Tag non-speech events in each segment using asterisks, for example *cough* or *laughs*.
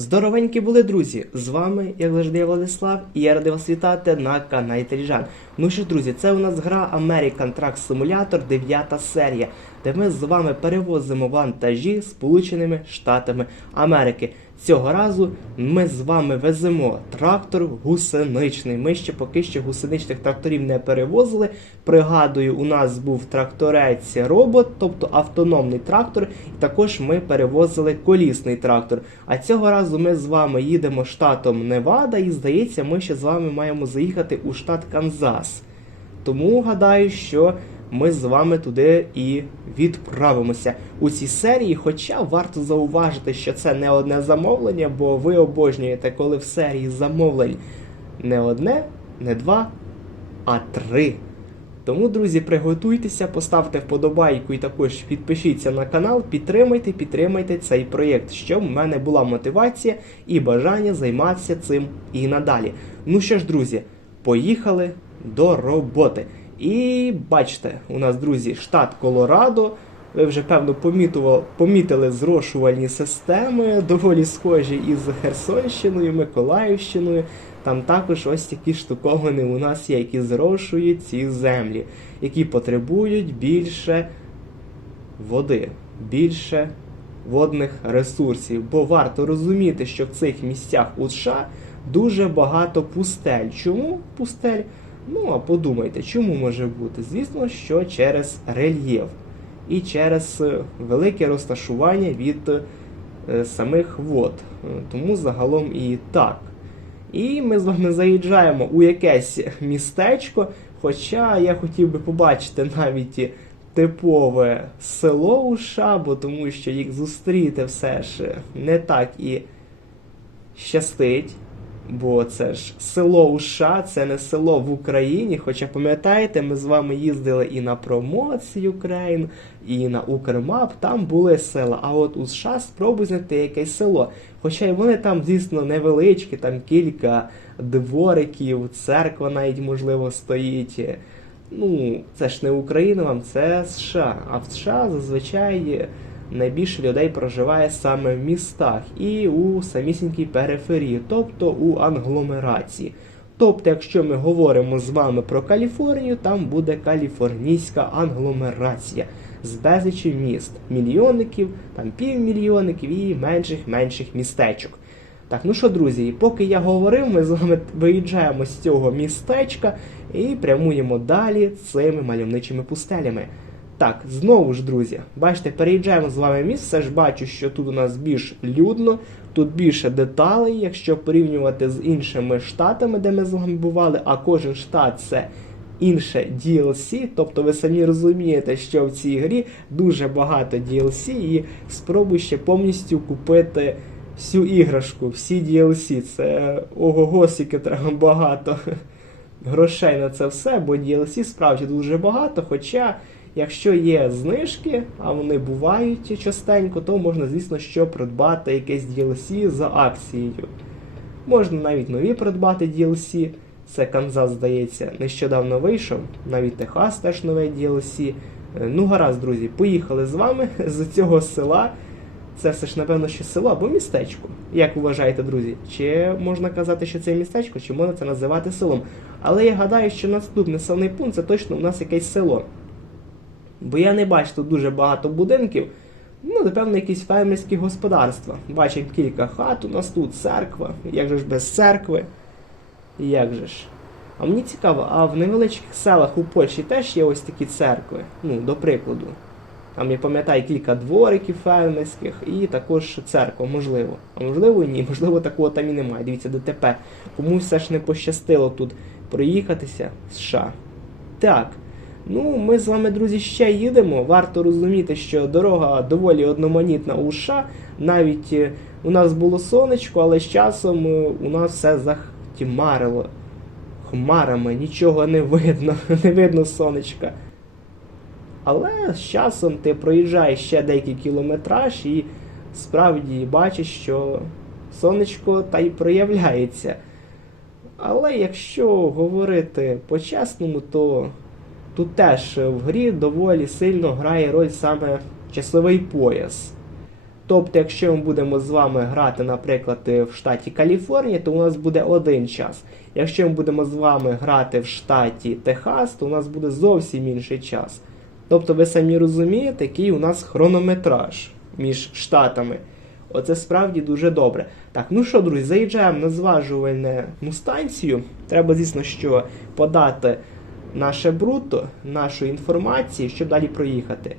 Здоровенькі були друзі! З вами, як завжди, Владислав, і я радий вас вітати на каналі Теліжан. Ну що друзі, це у нас гра American Truck Simulator 9 серія, де ми з вами перевозимо вантажі Сполученими Штатами Америки. Цього разу ми з вами веземо трактор гусеничний. Ми ще поки що гусеничних тракторів не перевозили. Пригадую, у нас був тракторець робот, тобто автономний трактор, і також ми перевозили колісний трактор. А цього разу ми з вами їдемо штатом Невада, і здається, ми ще з вами маємо заїхати у штат Канзас. Тому гадаю, що ми з вами туди і відправимося у цій серії. Хоча варто зауважити, що це не одне замовлення, бо ви обожнюєте, коли в серії замовлень не одне, не два, а три. Тому, друзі, приготуйтеся, поставте вподобайку і також підпишіться на канал, підтримайте, підтримайте цей проєкт, щоб в мене була мотивація і бажання займатися цим і надалі. Ну що ж, друзі, поїхали до роботи. І бачите, у нас, друзі, штат Колорадо. Ви вже певно помітили зрошувальні системи, доволі схожі із Херсонщиною, Миколаївщиною. Там також ось такі штуковини у нас є, які зрошують ці землі, які потребують більше води, більше водних ресурсів. Бо варто розуміти, що в цих місцях у США дуже багато пустель. Чому пустель? Ну а подумайте, чому може бути? Звісно, що через рельєф і через е, велике розташування від е, самих вод. Е, Тому загалом і так. І ми з вами заїжджаємо у якесь містечко. Хоча я хотів би побачити навіть типове село у бо тому що їх зустріти все ж не так і щастить. Бо це ж село у США, це не село в Україні. Хоча пам'ятаєте, ми з вами їздили і на промоцію Україн, і на Укрмап, там були села. А от у США спробуй знайти якесь село. Хоча й вони там, звісно, невеличкі, там кілька двориків, церква навіть можливо стоїть. Ну, це ж не Україна вам, це США. А в США зазвичай найбільше людей проживає саме в містах і у самісінькій периферії, тобто у англомерації. Тобто, якщо ми говоримо з вами про Каліфорнію, там буде каліфорнійська англомерація з безлічі міст, мільйонників, там півмільйонників і менших менших містечок. Так, ну що, друзі, поки я говорив, ми з вами виїжджаємо з цього містечка і прямуємо далі цими мальовничими пустелями. Так, знову ж, друзі, бачите, переїжджаємо з вами міст, все ж бачу, що тут у нас більш людно, тут більше деталей, якщо порівнювати з іншими штатами, де ми з вами бували, а кожен штат це інше DLC, тобто ви самі розумієте, що в цій грі дуже багато DLC, і спробуй ще повністю купити всю іграшку, всі DLC. Це ого-го, скільки треба багато *laughs* грошей на це все, бо DLC справді дуже багато, хоча. Якщо є знижки, а вони бувають частенько, то можна, звісно, що придбати якесь DLC за акцією. Можна навіть нові придбати DLC. Це Канзас, здається, нещодавно вийшов, навіть Техас теж нове DLC. Е, Ну, гаразд, друзі, поїхали з вами *laughs* з цього села. Це все ж, напевно, що село або містечко. Як вважаєте, друзі? Чи можна казати, що це містечко, чи можна це називати селом? Але я гадаю, що наступний населений пункт це точно у нас якесь село. Бо я не бачу тут дуже багато будинків. Ну, напевно, якісь фермерські господарства. Бачимо кілька хат, у нас тут церква. Як же ж без церкви? Як же ж? А мені цікаво, а в невеличких селах у Польщі теж є ось такі церкви. Ну, до прикладу. Там я пам'ятаю кілька двориків фермерських і також церква, можливо. А можливо, ні, можливо, такого там і немає. Дивіться, ДТП. Комусь все ж не пощастило тут проїхатися з США. Так. Ну, ми з вами, друзі, ще їдемо. Варто розуміти, що дорога доволі одноманітна у США. Навіть е, у нас було сонечко, але з часом е, у нас все захтімарило. Хмарами, нічого не видно, *laughs* не видно сонечка. Але з часом ти проїжджаєш ще деякий кілометраж і справді бачиш, що сонечко та й проявляється. Але якщо говорити по-чесному, то тут теж в грі доволі сильно грає роль саме часовий пояс. Тобто, якщо ми будемо з вами грати, наприклад, е, в штаті Каліфорнія, то у нас буде один час. Якщо ми будемо з вами грати в штаті Техас, то у нас буде зовсім інший час. Тобто, ви самі розумієте, який у нас хронометраж між штатами. Оце справді дуже добре. Так, ну що, друзі, заїжджаємо на зважувальну станцію. Треба, звісно, що подати наше бруто, нашу інформацію, щоб далі проїхати.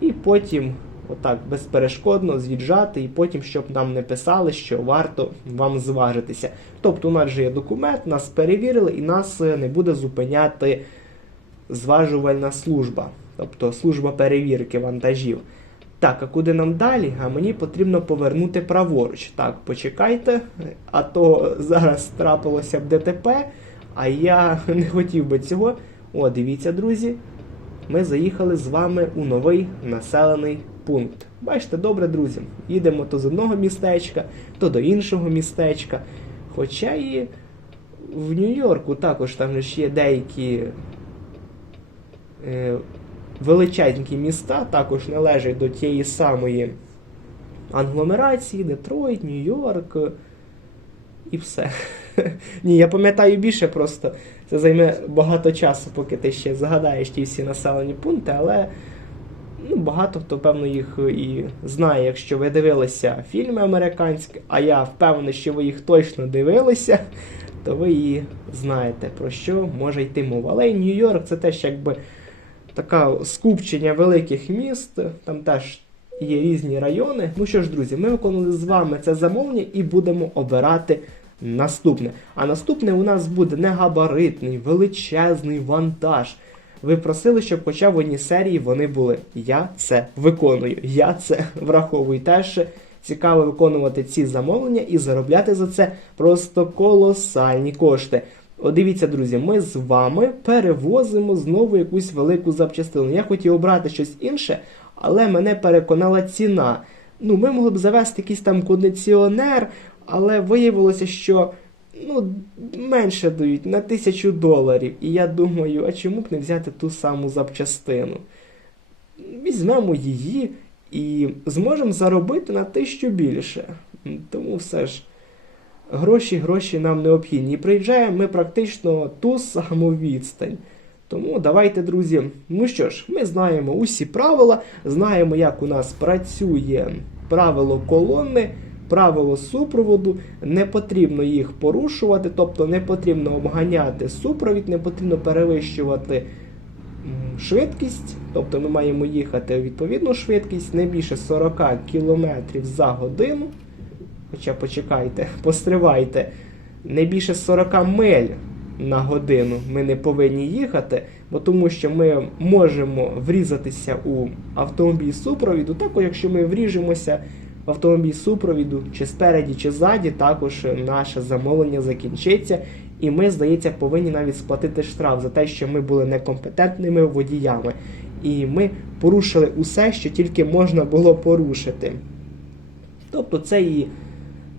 І потім, отак, безперешкодно з'їжджати, і потім, щоб нам не писали, що варто вам зважитися. Тобто, у нас же є документ, нас перевірили, і нас е, не буде зупиняти зважувальна служба, тобто служба перевірки вантажів. Так, а куди нам далі? А мені потрібно повернути праворуч. Так, почекайте, а то зараз трапилося б ДТП, а я *laughs* не хотів би цього. О, дивіться, друзі, ми заїхали з вами у новий населений пункт. Бачите, добре, друзі, їдемо то з одного містечка, то до іншого містечка. Хоча і в Нью-Йорку також там ж є деякі е, величезні міста, також належать до тієї самої англомерації, Детройт, Нью-Йорк і все. *laughs* Ні, я пам'ятаю більше просто. Це займе багато часу, поки ти ще згадаєш ті всі населені пункти, але ну, багато хто, певно, їх і знає, якщо ви дивилися фільми американські, а я впевнений, що ви їх точно дивилися, *laughs* то ви і знаєте, про що може йти мова. Але Нью-Йорк це теж якби така скупчення великих міст, там теж є різні райони. Ну що ж, друзі, ми виконали з вами це замовлення і будемо обирати наступне. А наступне у нас буде негабаритний, величезний вантаж. Ви просили, щоб хоча в одній серії вони були. Я це виконую. Я це *laughs* враховую. Теж цікаво виконувати ці замовлення і заробляти за це просто колосальні кошти. От дивіться, друзі, ми з вами перевозимо знову якусь велику запчастину. Я хотів обрати щось інше, але мене переконала ціна. Ну, ми могли б завести якийсь там кондиціонер, але виявилося, що ну, менше дають на тисячу доларів. І я думаю, а чому б не взяти ту саму запчастину? Візьмемо її і зможемо заробити на тисячу більше. Тому все ж. Гроші, гроші нам необхідні. І приїжджаємо ми практично ту саму відстань. Тому давайте, друзі. Ну що ж, ми знаємо усі правила, знаємо, як у нас працює правило колони, правило супроводу. Не потрібно їх порушувати, тобто не потрібно обганяти супровід, не потрібно перевищувати швидкість. Тобто ми маємо їхати відповідну швидкість не більше 40 км за годину. Хоча почекайте, *laughs* постривайте, не більше 40 миль на годину ми не повинні їхати, бо тому що ми можемо врізатися у автомобіль супровіду. Також, якщо ми вріжемося в автомобіль супровіду, чи спереді, чи ззаді, також наше замовлення закінчиться. І ми, здається, повинні навіть сплатити штраф за те, що ми були некомпетентними водіями. І ми порушили усе, що тільки можна було порушити. Тобто це і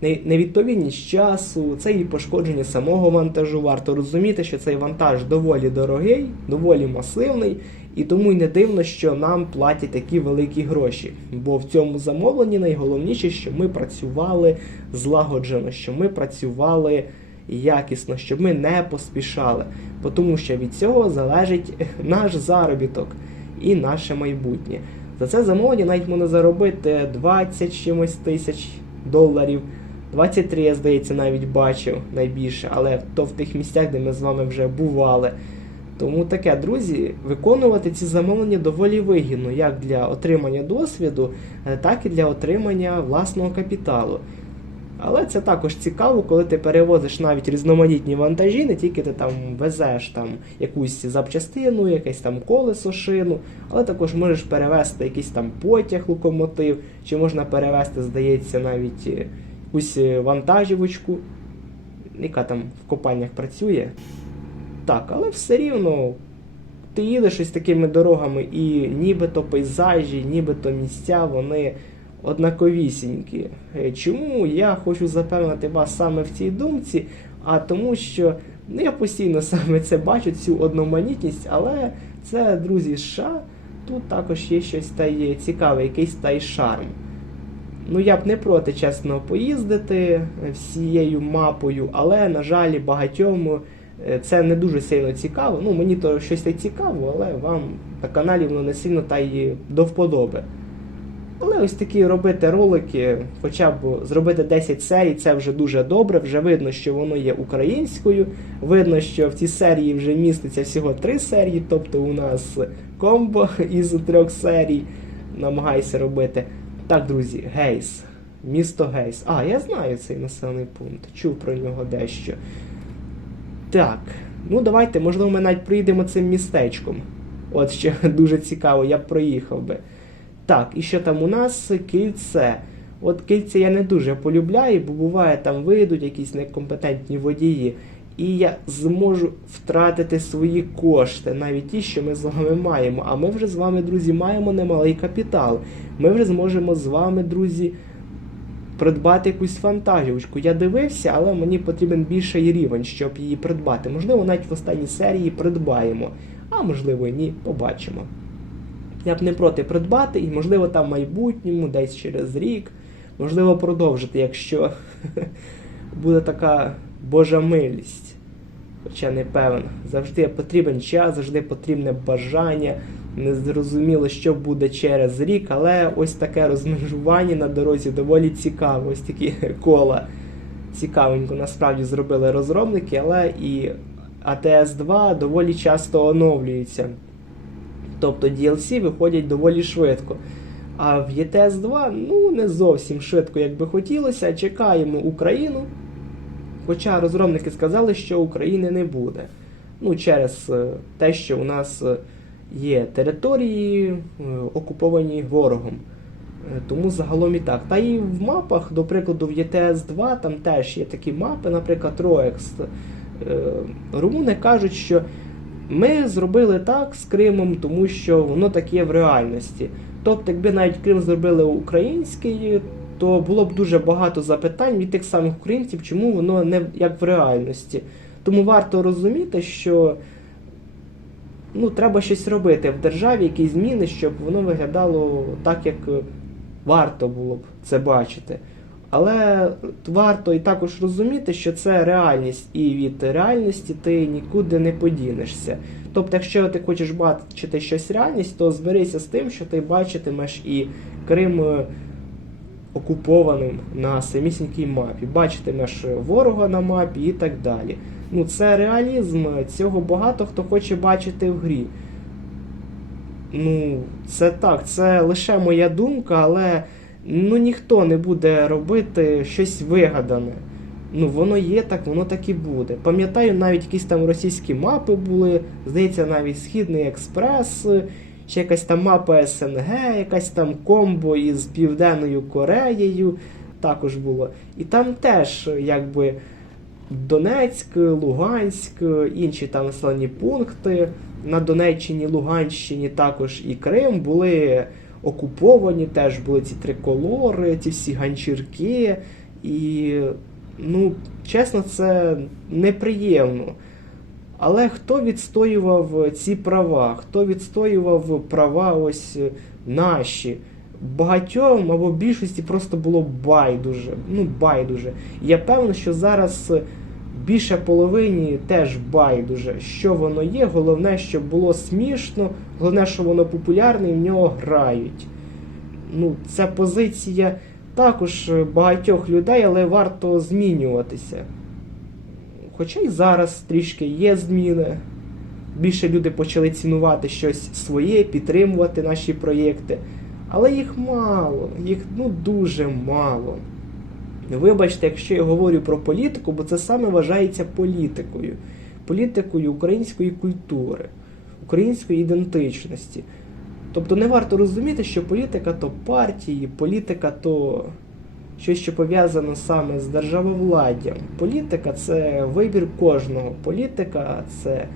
невідповідність часу, це і пошкодження самого вантажу. Варто розуміти, що цей вантаж доволі дорогий, доволі масивний, і тому й не дивно, що нам платять такі великі гроші. Бо в цьому замовленні найголовніше, що ми працювали злагоджено, що ми працювали якісно, щоб ми не поспішали. Бо Тому що від цього залежить *laughs* наш заробіток і наше майбутнє. За це замовлення навіть можна заробити 20 чимось тисяч доларів. 23, я здається, навіть бачив найбільше, але то в тих місцях, де ми з вами вже бували. Тому таке, друзі, виконувати ці замовлення доволі вигідно, як для отримання досвіду, е, так і для отримання власного капіталу. Але це також цікаво, коли ти перевозиш навіть різноманітні вантажі, не тільки ти там везеш там якусь запчастину, якесь там колесо, шину, але також можеш перевезти якийсь там потяг, локомотив, чи можна перевезти, здається, навіть е, якусь е, вантажівочку, яка там в копальнях працює. Так, але все рівно ти їдеш ось такими дорогами, і нібито пейзажі, нібито місця, вони однаковісінькі. Е, Чому я хочу запевнити вас саме в цій думці? А тому що ну, я постійно *laughs* саме це бачу, цю одноманітність, але це, друзі, США, тут також є щось та є цікаве, якийсь та й шарм. Ну, я б не проти, чесно, поїздити всією мапою, але, на жаль, багатьом е, це не дуже сильно цікаво. Ну, мені то щось так цікаво, але вам на каналі воно не сильно та й до вподоби. Але ось такі робити ролики, хоча б зробити 10 серій, це вже дуже добре. Вже видно, що воно є українською. Видно, що в цій серії вже міститься всього 3 серії, тобто у нас комбо із трьох серій. Намагайся робити. Так, друзі, Гейс. Місто Гейс. А, я знаю цей населений пункт. Чув про нього дещо. Так. Ну, давайте, можливо, ми навіть проїдемо цим містечком. От що *laughs* дуже цікаво, я проїхав би. Так, і що там у нас? Кільце. От кільце я не дуже полюбляю, бо буває, там вийдуть якісь некомпетентні водії. І я зможу втратити свої кошти, навіть ті, що ми з вами маємо. А ми вже з вами, друзі, маємо немалий капітал. Ми вже зможемо з вами, друзі, придбати якусь фантазівочку. Я дивився, але мені потрібен більший рівень, щоб її придбати. Можливо, навіть в останній серії придбаємо, а можливо ні, побачимо. Я б не проти придбати, і, можливо, там в майбутньому, десь через рік, можливо, продовжити, якщо *laughs* буде така Божа милість. Хоча не певен. Завжди потрібен час, завжди потрібне бажання. Не зрозуміло, що буде через рік, але ось таке розмежування на дорозі доволі цікаво. Ось такі кола. Цікавенько насправді зробили розробники, але і АТС-2 доволі часто оновлюється. Тобто DLC виходять доволі швидко. А в ETS 2 ну не зовсім швидко, як би хотілося. Чекаємо Україну. Хоча розробники сказали, що України не буде. Ну, через е, те, що у нас е, є території, е, окуповані ворогом. Е, Тому загалом і так. Та і в мапах, до прикладу, в ETS 2 там теж є такі мапи, наприклад, Роекс. Румуни кажуть, що ми зробили так з Кримом, тому що воно так є в реальності. Тобто, якби навіть Крим зробили український, то було б дуже багато запитань від тих самих українців, чому воно не як в реальності. Тому варто розуміти, що ну, треба щось робити в державі, якісь зміни, щоб воно виглядало так, як варто було б це бачити. Але варто і також розуміти, що це реальність, і від реальності ти нікуди не подінешся. Тобто, якщо ти хочеш бачити щось реальність, то зберися з тим, що ти бачитимеш і Крим е, окупованим на самісінькій мапі, бачитимеш ворога на мапі і так далі. Ну, це реалізм, цього багато хто хоче бачити в грі. Ну, це так, це лише моя думка, але ну ніхто не буде робити щось вигадане. Ну, воно є так, воно так і буде. Пам'ятаю, навіть якісь там російські мапи були, здається, навіть Східний Експрес, ще якась там мапа СНГ, якась там комбо із Південною Кореєю також було. І там теж, якби. Донецьк, Луганськ, інші там населені пункти на Донеччині, Луганщині, також і Крим були окуповані, теж були ці триколори, ці всі ганчірки. І, ну, чесно, це неприємно. Але хто відстоював ці права? Хто відстоював права ось наші? Багатьом або більшості просто було байдуже. Ну, байдуже. Я певний, що зараз більше половині теж байдуже, що воно є. Головне, щоб було смішно, головне, що воно популярне і в нього грають. Ну, Це позиція також багатьох людей, але варто змінюватися. Хоча й зараз трішки є зміни. Більше люди почали цінувати щось своє, підтримувати наші проєкти. Але їх мало, їх ну дуже мало. Вибачте, якщо я говорю про політику, бо це саме вважається політикою, політикою української культури, української ідентичності. Тобто не варто розуміти, що політика то партії, політика то щось, що пов'язано саме з державовладдям. Політика це вибір кожного. Політика це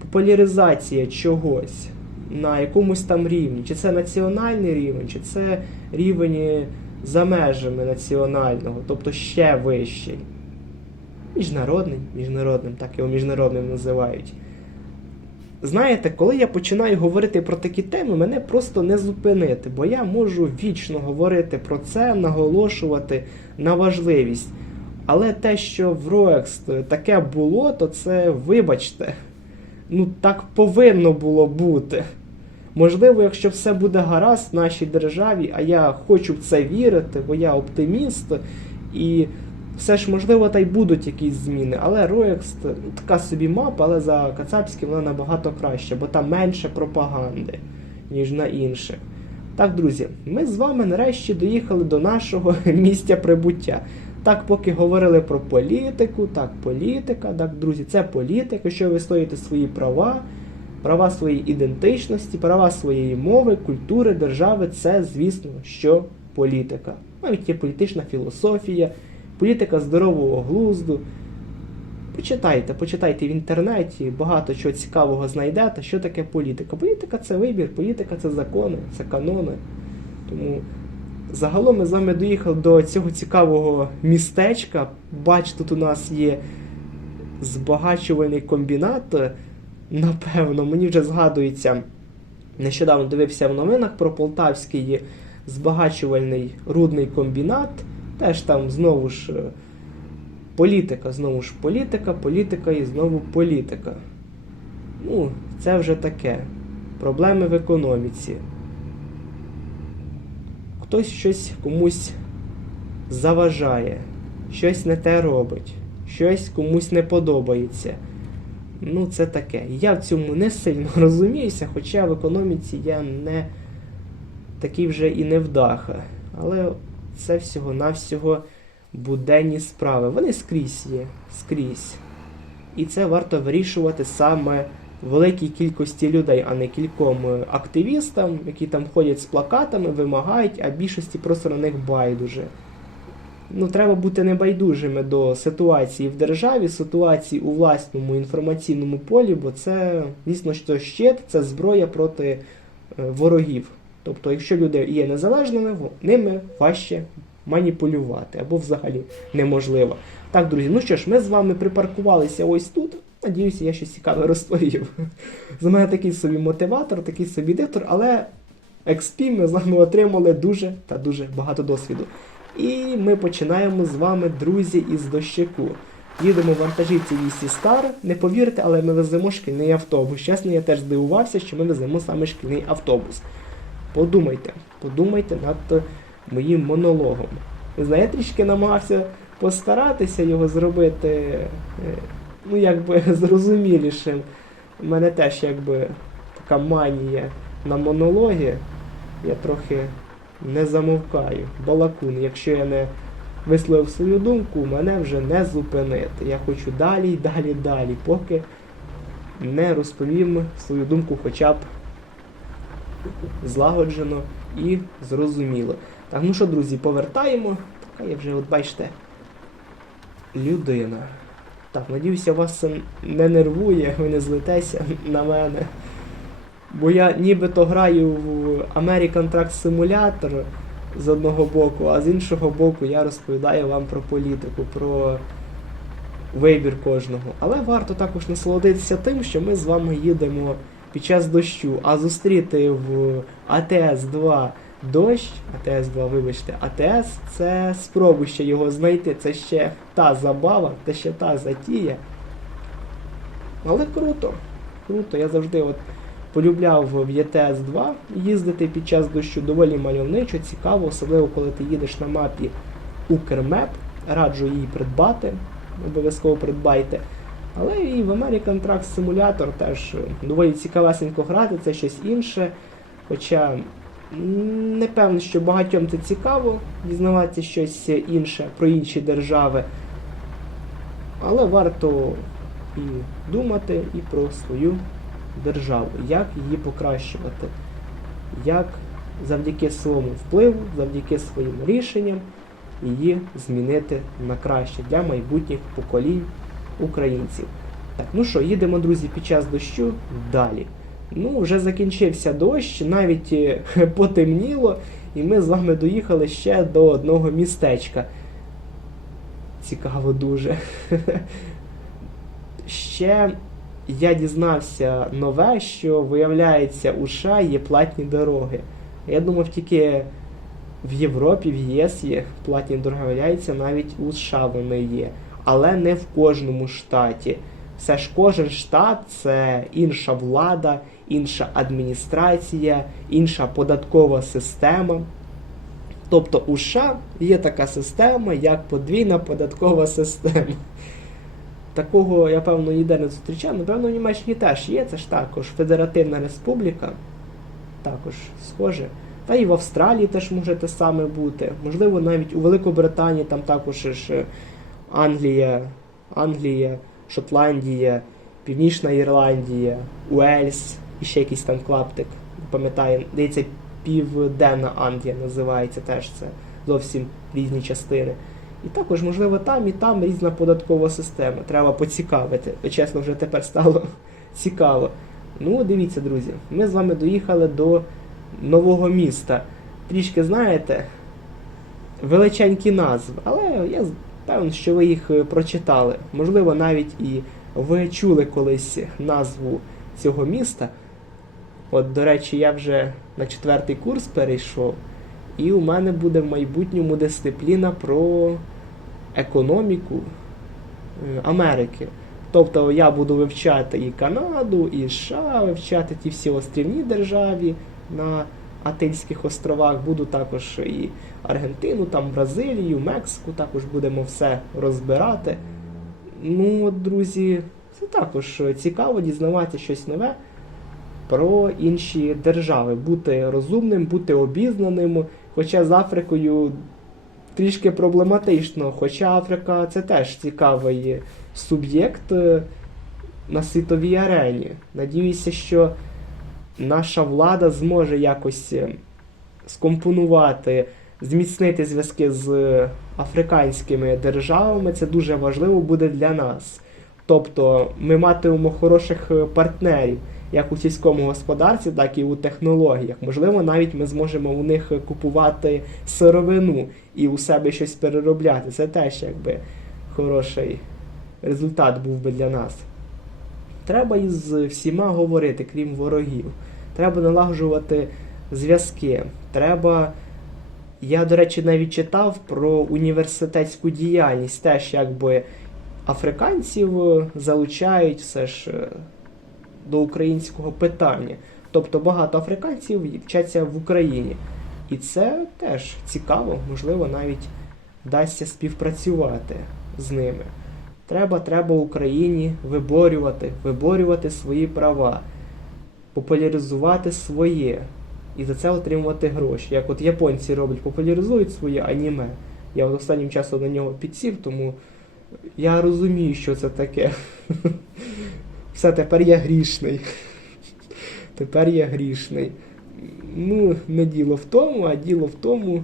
популяризація чогось на якомусь там рівні. Чи це національний рівень, чи це рівень за межами національного, тобто ще вищий. Міжнародний, міжнародним, так його міжнародним називають. знаєте, коли я починаю говорити про такі теми, мене просто не зупинити, бо я можу вічно говорити про це, наголошувати на важливість. Але те, що в Роекст таке було, то це, вибачте, ну так повинно було бути. Можливо, якщо все буде гаразд в нашій державі, а я хочу в це вірити, бо я оптиміст, і все ж можливо та й будуть якісь зміни. Але Роекст ну, така собі мапа, але за Кацапським вона набагато краще, бо там менше пропаганди, ніж на інших. Так, друзі, ми з вами нарешті доїхали до нашого *laughs* місця прибуття. Так, поки говорили про політику, так, політика, так, друзі, це політика, що ви стоїте свої права, права своєї ідентичності, права своєї мови, культури, держави це, звісно, що політика. Навіть є політична філософія, політика здорового глузду. Почитайте, почитайте в інтернеті, багато чого цікавого знайдете, що таке політика. Політика це вибір, політика це закони, це канони. Тому загалом ми з вами доїхали до цього цікавого містечка. Бачите, тут у нас є збагачувальний комбінат. Напевно, мені вже згадується, нещодавно дивився в новинах про полтавський збагачувальний рудний комбінат. Теж там знову ж е, політика, знову ж політика, політика і знову політика. Ну, це вже таке. Проблеми в економіці. Хтось щось комусь заважає, щось не те робить, щось комусь не подобається. Ну, це таке. Я в цьому не сильно *laughs* розуміюся, хоча в економіці я не такий вже і не вдаха. Але це всього-навсього буденні справи. Вони скрізь є, скрізь. І це варто вирішувати саме великій кількості людей, а не кільком е, активістам, які там ходять з плакатами, вимагають, а більшості просто на них байдуже. Ну, треба бути небайдужими до ситуації в державі, ситуації у власному інформаційному полі, бо це, звісно, що щит, це зброя проти е, ворогів. Тобто, якщо люди є незалежними, ними важче маніпулювати або взагалі неможливо. Так, друзі, ну що ж, ми з вами припаркувалися ось тут. Надіюся, я щось цікаве *laughs* розповів. За мене такий собі мотиватор, такий собі диктор, але XP ми з вами отримали дуже та дуже багато досвіду. І ми починаємо з вами, друзі, із дощику. Їдемо в вантажівці Вісі Стар. Не повірите, але ми веземо шкільний автобус. Чесно, я теж здивувався, що ми веземо саме шкільний автобус. Подумайте, подумайте над моїм монологом. Знаєте, трішки намагався постаратися його зробити, е, ну, якби *laughs* зрозумілішим. У мене теж якби така манія на монологи. Я трохи не замовкаю. Балакун, якщо я не висловив свою думку, мене вже не зупинити. Я хочу далі й далі, далі, поки не розповім свою думку хоча б злагоджено і зрозуміло. Так, ну що, друзі, повертаємо. Така я вже, от бачите, людина. Так, надіюся, вас це не нервує, ви не злитеся на мене. Бо я нібито граю в American Truck Simulator з одного боку, а з іншого боку я розповідаю вам про політику, про вибір кожного. Але варто також насолодитися тим, що ми з вами їдемо під час дощу, а зустріти в АТС-2 дощ, АТС-2, вибачте, АТС це спроби ще його знайти, це ще та забава, це ще та затія. Але круто, круто, я завжди от полюбляв в ЄТС 2 їздити під час дощу доволі мальовничо, цікаво, особливо коли ти їдеш на мапі Укрмеп. Раджу її придбати, обов'язково придбайте. Але і в American Truck Simulator теж доволі цікавесенько грати, це щось інше. Хоча не певно, що багатьом це цікаво дізнаватися щось інше про інші держави. Але варто і думати і про свою державу, як її покращувати, як завдяки своєму впливу, завдяки своїм рішенням її змінити на краще для майбутніх поколінь українців. Так, ну що, їдемо, друзі, під час дощу далі. Ну, вже закінчився дощ, навіть е, *laughs* потемніло, і ми з вами доїхали ще до одного містечка. Цікаво дуже. *laughs* Ще я дізнався нове, що виявляється, у США є платні дороги. Я думав, тільки в Європі, в ЄС є платні дороги, виявляється, навіть у США вони є. Але не в кожному штаті. Все ж кожен штат це інша влада, інша адміністрація, інша податкова система. Тобто у США є така система, як подвійна податкова система. Такого, я певно, ніде не зустрічав. Напевно, в Німеччині теж є, це ж також Федеративна Республіка. Також схоже. Та і в Австралії теж може те саме бути. Можливо, навіть у Великобританії там також ж Англія, Англія, Шотландія, Північна Ірландія, Уельс і ще якийсь там клаптик. Пам'ятаю, здається, Південна Англія називається теж це зовсім різні частини. І також, можливо, там і там різна податкова система. Треба поцікавити. Чесно, вже тепер стало *laughs* цікаво. Ну, дивіться, друзі, ми з вами доїхали до нового міста. Трішки знаєте, величенькі назви, але я певен, що ви їх е, прочитали. Можливо, навіть і ви чули колись назву цього міста. От, до речі, я вже на четвертий курс перейшов, і у мене буде в майбутньому дисципліна про економіку е, Америки. Тобто я буду вивчати і Канаду, і США, вивчати ті всі острівні державі на Атильських островах, буду також і Аргентину, там Бразилію, Мексику, також будемо все розбирати. Ну, от, друзі, це також цікаво дізнаватися щось нове про інші держави, бути розумним, бути обізнаним. Хоча з Африкою трішки проблематично, хоча Африка це теж цікавий суб'єкт е, на світовій арені. Надіюся, що наша влада зможе якось е, скомпонувати, зміцнити зв'язки з африканськими державами. Це дуже важливо буде для нас. Тобто ми матимемо хороших е, партнерів як у сільському господарстві, так і у технологіях. Можливо, навіть ми зможемо у них купувати сировину і у себе щось переробляти. Це теж якби хороший результат був би для нас. Треба із всіма говорити, крім ворогів. Треба налагоджувати зв'язки. Треба. Я, до речі, навіть читав про університетську діяльність. Теж якби африканців залучають все ж е, до українського питання. Тобто багато африканців вчаться в Україні. І це теж цікаво, можливо, навіть вдасться співпрацювати з ними. Треба, треба Україні виборювати, виборювати свої права, популяризувати своє і за це отримувати гроші. Як от японці роблять, популяризують своє аніме. Я от останнім часом на нього підсів, тому я розумію, що це таке. *laughs* Все, тепер я грішний. Тепер я грішний. Ну, не діло в тому, а діло в тому,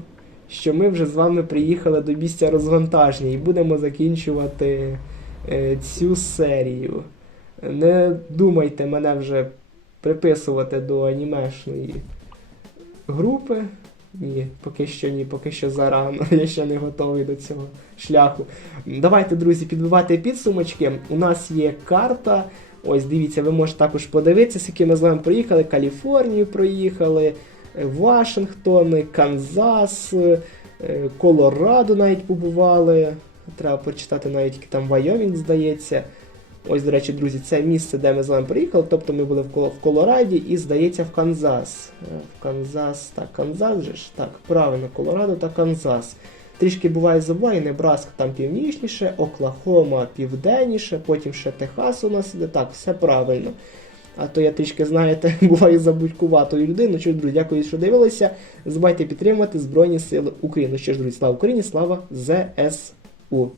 що ми вже з вами приїхали до місця розвантаження і будемо закінчувати е, цю серію. Не думайте мене вже приписувати до анімешної групи. Ні, поки що ні, поки що зарано. *laughs* Я ще не готовий до цього шляху. Давайте, друзі, підбивати підсумочки. У нас є карта. Ось дивіться, ви можете також подивитися, з якими ми з вами проїхали. Каліфорнію проїхали, е, Вашингтон, Канзас, е, Колорадо навіть побували. Треба прочитати навіть який там Вайомінг, здається. Ось, до речі, друзі, це місце, де ми з вами приїхали. Тобто ми були в Колораді і, здається, в Канзас. Е, В Канзас, так, Канзас же ж? Так, правильно, Колорадо та Канзас. Трішки буває забуває, Небраска там північніше, Оклахома південніше, потім ще Техас у нас іде. Так, все правильно. А то я трішки, знаєте, *laughs* буваю забудькуватою людиною. Що, друзі, дякую, що дивилися. Збайте підтримувати Збройні Сили України. Ну Що ж, друзі, слава Україні, слава ЗСУ.